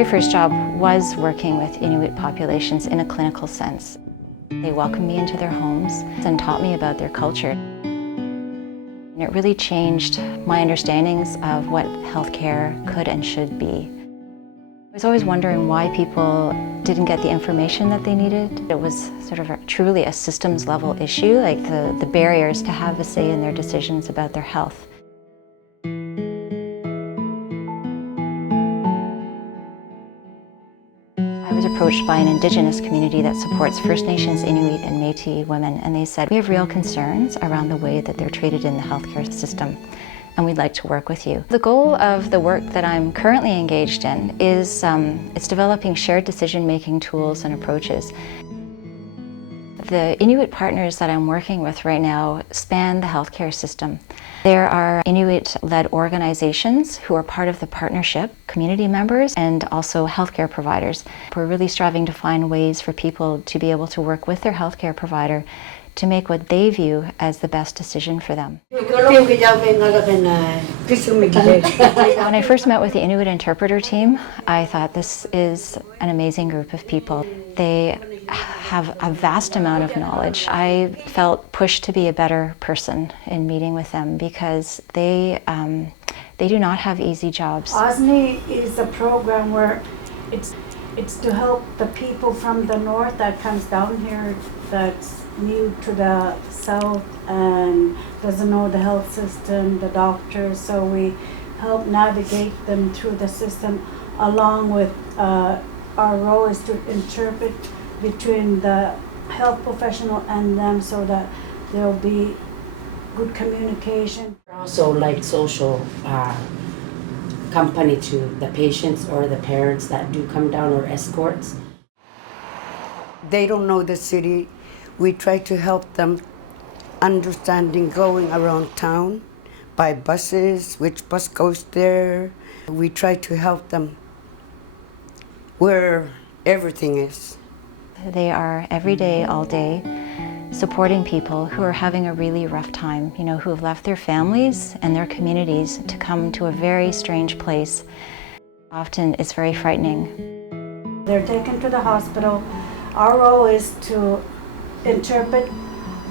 very first job was working with Inuit populations in a clinical sense. They welcomed me into their homes and taught me about their culture. And it really changed my understandings of what healthcare could and should be. I was always wondering why people didn't get the information that they needed. It was sort of truly a systems level issue, like the barriers to have a say in their decisions about their health. I was approached by an Indigenous community that supports First Nations, Inuit and Métis women, and they said, we have real concerns around the way that they're treated in the healthcare system, and we'd like to work with you. The goal of the work that I'm currently engaged in is it's developing shared decision-making tools and approaches. The Inuit partners that I'm working with right now span the healthcare system. There are Inuit-led organizations who are part of the partnership, community members, and also healthcare providers. We're really striving to find ways for people to be able to work with their healthcare provider to make what they view as the best decision for them. When I first met with the Inuit interpreter team, I thought this is an amazing group of people. They have a vast amount of knowledge. I felt pushed to be a better person in meeting with them because they do not have easy jobs. OSNI is a program where it's to help the people from the north that comes down here that's new to the south and doesn't know the health system, the doctors, so we help navigate them through the system along with our role is to interpret between the health professional and them so that there'll be good communication. Also like social company to the patients or the parents that do come down or escorts. They don't know the city. We try to help them understanding going around town by buses, which bus goes there. We try to help them where everything is. They are every day, all day, supporting people who are having a really rough time, you know, who have left their families and their communities to come to a very strange place. Often it's very frightening. They're taken to the hospital. Our role is to interpret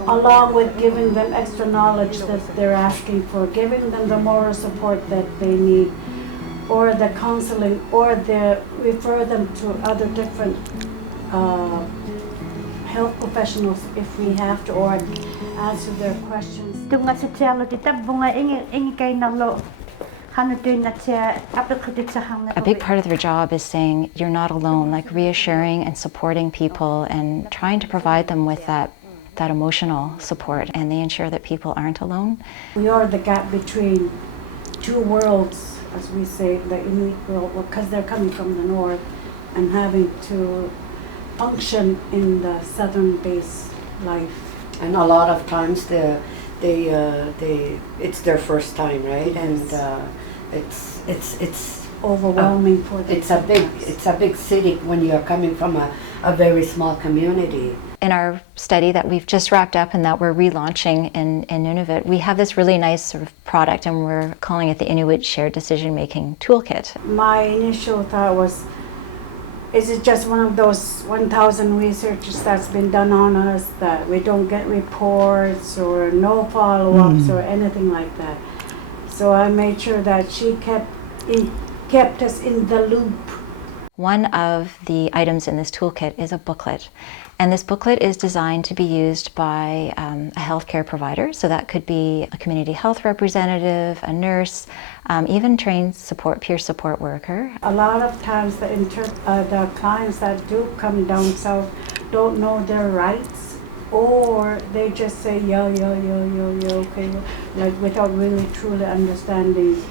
along with giving them extra knowledge that they're asking for, giving them the moral support that they need, or the counseling, or refer them to other different health professionals if we have to, or answer their questions. A big part of their job is saying you're not alone, like reassuring and supporting people and trying to provide them with that emotional support, and they ensure that people aren't alone. We are the gap between two worlds, as we say, the Inuit world, because they're coming from the north and having to function in the southern-based life. And a lot of times it's their first time, right? Yes. And it's overwhelming for them. It's a big city when you're coming from a very small community. In our study that we've just wrapped up and that we're relaunching in Nunavut, we have this really nice sort of product, and we're calling it the Inuit Shared Decision Making Toolkit. My initial thought was, is it just one of those 1,000 researches that's been done on us that we don't get reports or no follow-ups or anything like that? So I made sure that she kept us in the loop. One of the items in this toolkit is a booklet. And this booklet is designed to be used by a healthcare provider. So that could be a community health representative, a nurse, even trained peer support worker. A lot of times the clients that do come down south don't know their rights, or they just say, yeah, okay, like without really truly understanding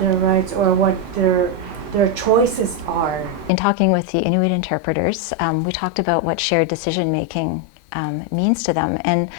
their rights or what their choices are. In talking with the Inuit interpreters, we talked about what shared decision-making means to them. And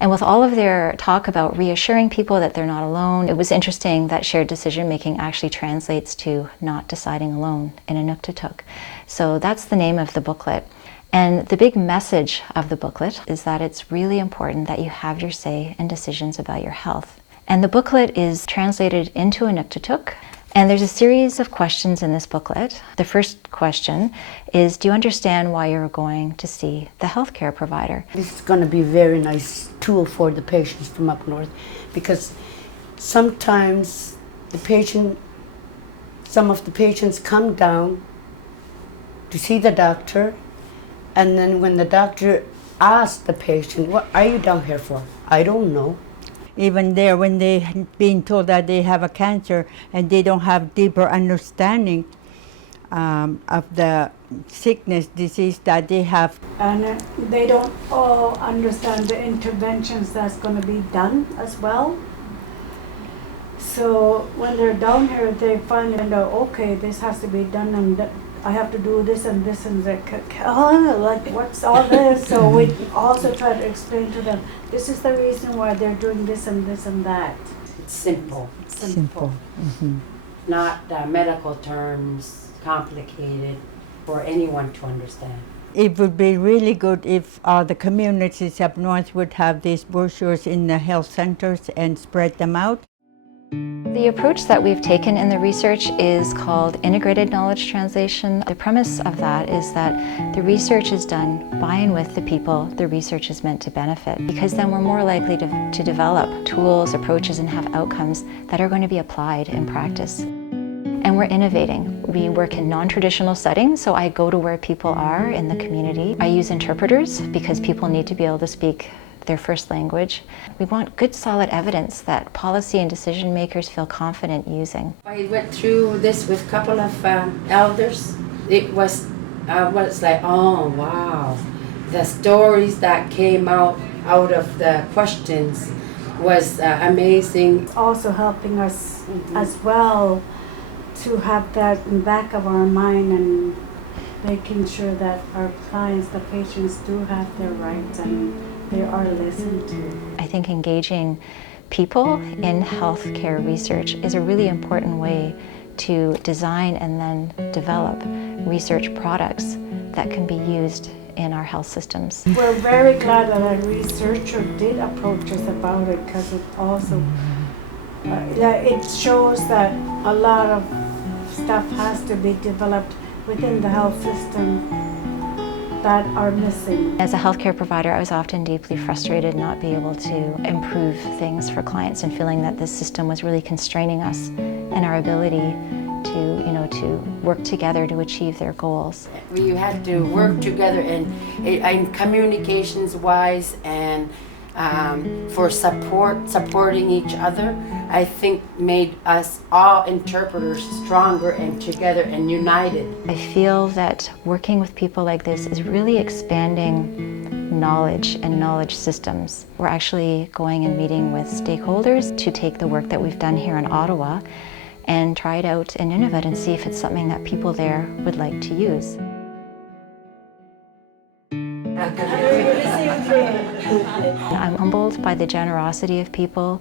with all of their talk about reassuring people that they're not alone, it was interesting that shared decision-making actually translates to not deciding alone in Inuktitut. So that's the name of the booklet. And the big message of the booklet is that it's really important that you have your say in decisions about your health. And the booklet is translated into Inuktitut, And there's a series of questions in this booklet. The first question is, do you understand why you're going to see the healthcare provider? This is going to be a very nice tool for the patients from up north, because sometimes some of the patients come down to see the doctor, and then when the doctor asks the patient, what are you down here for? I don't know. Even there, when they being told that they have a cancer and they don't have deeper understanding of the sickness, disease that they have. And they don't all understand the interventions that's going to be done as well. So when they're down here, they finally know, okay, this has to be done, and I have to do this and this, and like, what's all this? So we also try to explain to them, this is the reason why they're doing this and this and that. It's simple. Simple. Mm-hmm. Not medical terms, complicated for anyone to understand. It would be really good if the communities up north would have these brochures in the health centers and spread them out. The approach that we've taken in the research is called integrated knowledge translation. The premise of that is that the research is done by and with the people the research is meant to benefit, because then we're more likely to develop tools, approaches, and have outcomes that are going to be applied in practice. And we're innovating. We work in non-traditional settings, so I go to where people are in the community. I use interpreters because people need to be able to speak their first language. We want good, solid evidence that policy and decision makers feel confident using. I went through this with a couple of elders. It was like, oh wow, the stories that came out of the questions was amazing. It's also helping us as well to have that in the back of our mind and making sure that our clients, the patients, do have their rights and they are listened to. I think engaging people in healthcare research is a really important way to design and then develop research products that can be used in our health systems. We're very glad that a researcher did approach us about it, because it also it shows that a lot of stuff has to be developed within the health system that are missing. As a healthcare provider, I was often deeply frustrated not being able to improve things for clients and feeling that this system was really constraining us in our ability to work together to achieve their goals. We had to work together and communications wise and for supporting each other, I think made us all interpreters stronger and together and united. I feel that working with people like this is really expanding knowledge and knowledge systems. We're actually going and meeting with stakeholders to take the work that we've done here in Ottawa and try it out in Inuit and see if it's something that people there would like to use. I'm humbled by the generosity of people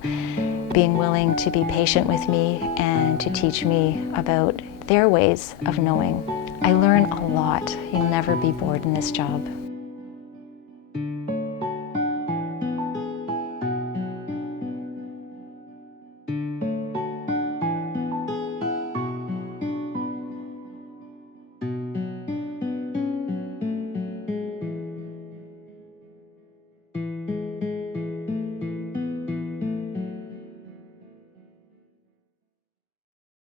being willing to be patient with me and to teach me about their ways of knowing. I learn a lot. You'll never be bored in this job.